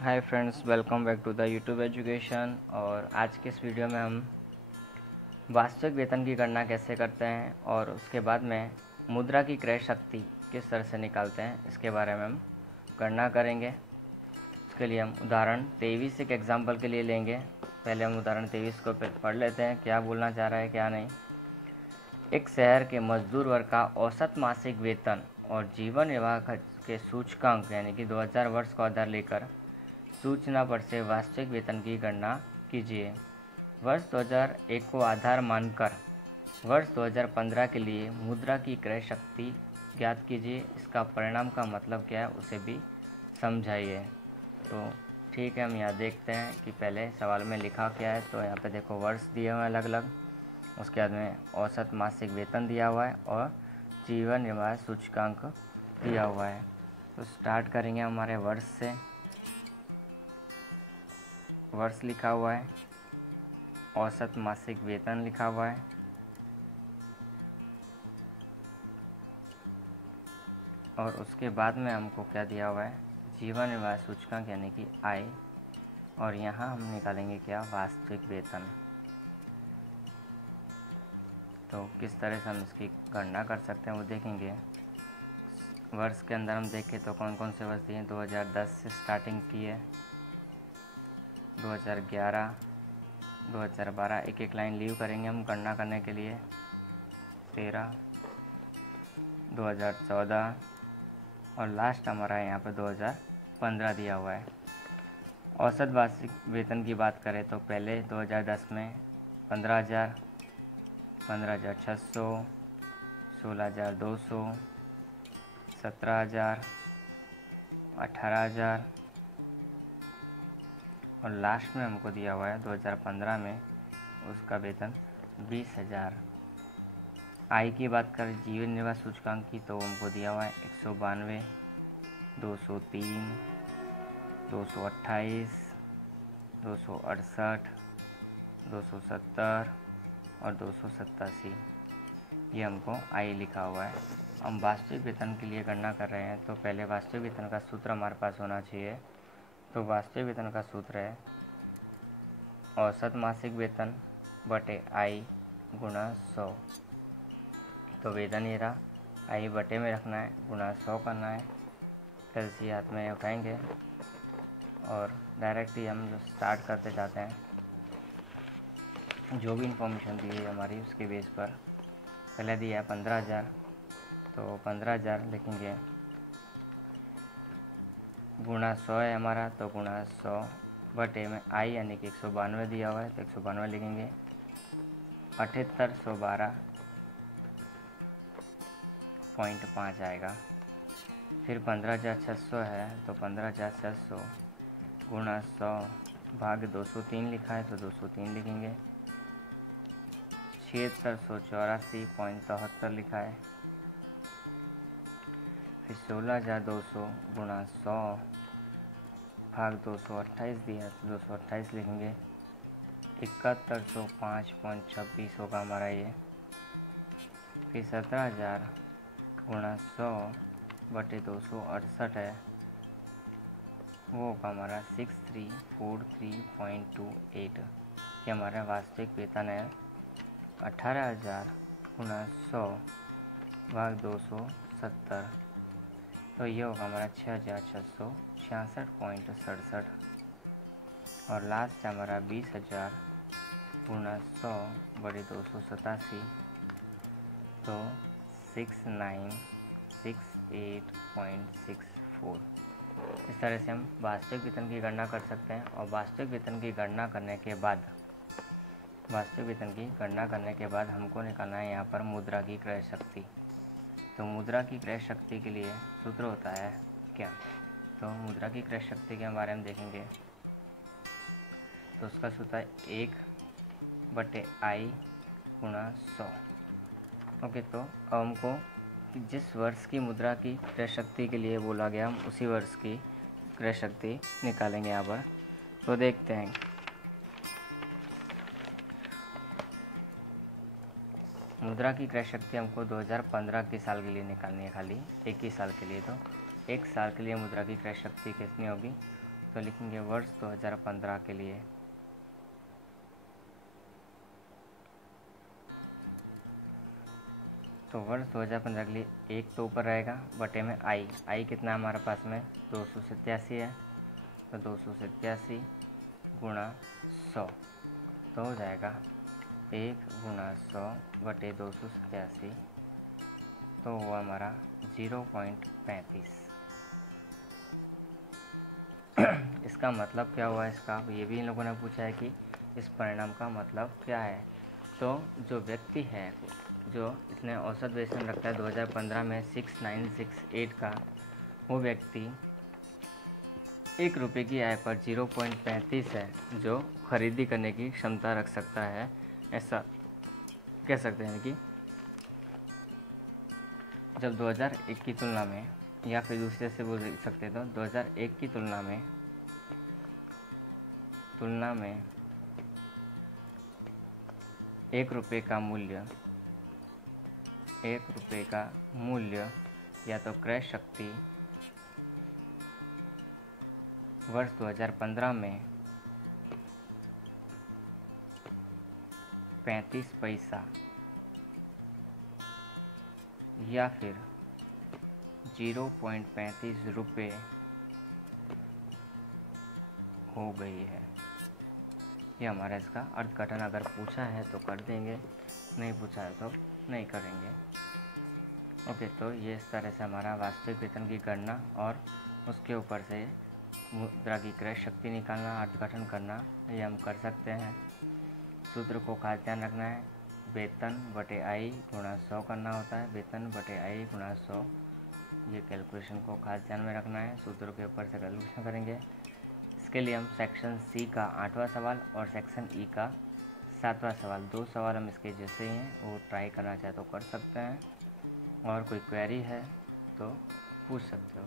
Hi friends, welcome back to the YouTube education. और आज के इस वीडियो में हम वास्तविक वेतन की गणना कैसे करते हैं और उसके बाद में मुद्रा की क्रय शक्ति किस तरह से निकालते हैं, इसके बारे में हम गणना करेंगे। इसके लिए हम उदाहरण 23 एक एग्जाम्पल के लिए लेंगे। पहले हम उदाहरण 23 को पढ़ लेते हैं, क्या बोलना चाह रहा है क्या नहीं। एक शहर के मजदूर वर्ग का औसत मासिक वेतन और जीवन निर्वाह के सूचकांक यानी कि 2000 वर्ष को आधार लेकर सूचना पर से वास्तविक वेतन की गणना कीजिए। वर्ष 2001 को आधार मानकर वर्ष 2015 के लिए मुद्रा की क्रय शक्ति ज्ञात कीजिए। इसका परिणाम का मतलब क्या है उसे भी समझाइए। तो ठीक है, हम यहाँ देखते हैं कि पहले सवाल में लिखा क्या है। तो यहाँ पे देखो वर्ष दिए हुए हैं अलग अलग, उसके बाद में औसत मासिक वेतन दिया हुआ है और जीवन निर्वाह सूचकांक दिया हुआ है। तो स्टार्ट करेंगे हमारे वर्ष से। वर्ष लिखा हुआ है, औसत मासिक वेतन लिखा हुआ है, और उसके बाद में हमको क्या दिया हुआ है, जीवन निर्वाह सूचकांक यानी कि आय। और यहाँ हम निकालेंगे क्या, वास्तविक वेतन। तो किस तरह से हम इसकी गणना कर सकते हैं वो देखेंगे। वर्ष के अंदर हम देखें तो कौन कौन से वर्ष दिए, 2010 से स्टार्टिंग की है, 2011, 2012, एक एक लाइन लीव करेंगे हम गणना करने के लिए, 13, 2014 और लास्ट हमारा यहाँ पे 2015 दिया हुआ है। औसत वार्षिक वेतन की बात करें तो पहले 2010 में 15,000, 15,600, 16,200, 17,000, 18,000 और लास्ट में हमको दिया हुआ है 2015 में उसका वेतन 20,000। आय की बात करें जीवन निर्वाह सूचकांक की तो हमको दिया हुआ है 192, 203, 228, 268, 270 और 287। ये हमको आय लिखा हुआ है। हम वास्तविक वेतन के लिए गणना कर रहे हैं तो पहले वास्तविक वेतन का सूत्र हमारे पास होना चाहिए। तो वास्तविक वेतन का सूत्र है औसत मासिक वेतन बटे आय गुणा 100। तो वेतन ये रहा, आय बटे में रखना है, गुणा 100 करना है। कैलसी हाथ में उठाएंगे और डायरेक्ट ही हम जो स्टार्ट करते जाते हैं, जो भी इंफॉर्मेशन दी है हमारी उसके बेस पर। पहले दिया है 15,000, तो 15,000 लिखेंगे, गुणा 100 है हमारा, तो गुणा 100 बटे में आई यानी कि 192 दिया हुआ है तो 192 लिखेंगे, 78,112.5 आएगा। फिर 15,600 है तो 15,600 गुणा 100 भाग 203 लिखा है तो 203 लिखेंगे, 7684.73 लिखा है। फिर 16,200 गुणा 100 भाग 228 दिया तो 228 लिखेंगे, 7105.26 होगा हमारा ये। फिर 17,000 गुणा 100 बटे 268 है, वो होगा हमारा 6343.28। ये हमारा वास्तविक वेतन है। 18,000 गुणा 100 भाग 270, तो ये होगा हमारा 6,666.67। और लास्ट हमारा 20,000 गुणा 100 बटे 287, तो 6968.64। इस तरह से हम वास्तविक वेतन की गणना कर सकते हैं। और वास्तविक वेतन की गणना करने के बाद हमको निकालना है यहाँ पर मुद्रा की क्रय शक्ति। तो मुद्रा की क्रय शक्ति के लिए सूत्र होता है क्या, तो मुद्रा की क्रय शक्ति के बारे में देखेंगे तो उसका सूत्र है 1 बटे आई गुणा 100। ओके, तो अब हमको जिस वर्ष की मुद्रा की क्रय शक्ति के लिए बोला गया हम उसी वर्ष की क्रय शक्ति निकालेंगे यहाँ पर। तो देखते हैं, मुद्रा की क्रय शक्ति हमको 2015 के साल के लिए निकालनी है, खाली एक ही साल के लिए। तो एक साल के लिए मुद्रा की क्रय शक्ति कितनी होगी, तो लिखेंगे वर्ष 2015 के लिए। तो वर्ष 2015 के लिए एक तो ऊपर रहेगा, बटे में आई कितना हमारे पास में 287 है, तो 287 गुणा 100 तो हो जाएगा 1 गुणा 100 बटे 287, तो वो हमारा 0.35। इसका मतलब क्या हुआ इसका, ये भी इन लोगों ने पूछा है कि इस परिणाम का मतलब क्या है। तो जो व्यक्ति है जो इसने औसत वेतन रखता है 2015 में 6968 का, वो व्यक्ति 1 रुपये की आय पर 0.35 है जो खरीदी करने की क्षमता रख सकता है, ऐसा कह सकते हैं कि जब 2001 की तुलना में, या फिर दूसरे से बोल सकते हैं तो 2001 की तुलना में 1 रुपये का मूल्य या तो क्रय शक्ति वर्ष 2015 में 35 पैसा या फिर 0.35 रुपये हो गई है। ये हमारा इसका अर्थघटन अगर पूछा है तो कर देंगे, नहीं पूछा है तो नहीं करेंगे। ओके, तो ये इस तरह से हमारा वास्तविक वेतन की गणना और उसके ऊपर से मुद्रा की क्रय शक्ति निकालना, अर्थघटन करना, ये हम कर सकते हैं। सूत्र को खास ध्यान रखना है, वेतन बटे आई गुणा 100 करना होता है, वेतन बटे आई गुणा 100, ये कैलकुलेशन को खास ध्यान में रखना है। सूत्र के ऊपर से कैलकुलेशन करेंगे। इसके लिए हम सेक्शन सी का 8वां सवाल और सेक्शन ई का 7वां सवाल, 2 सवाल हम इसके जैसे ही हैं, वो ट्राई करना चाहे तो कर सकते हैं, और कोई क्वेरी है तो पूछ सकते हो।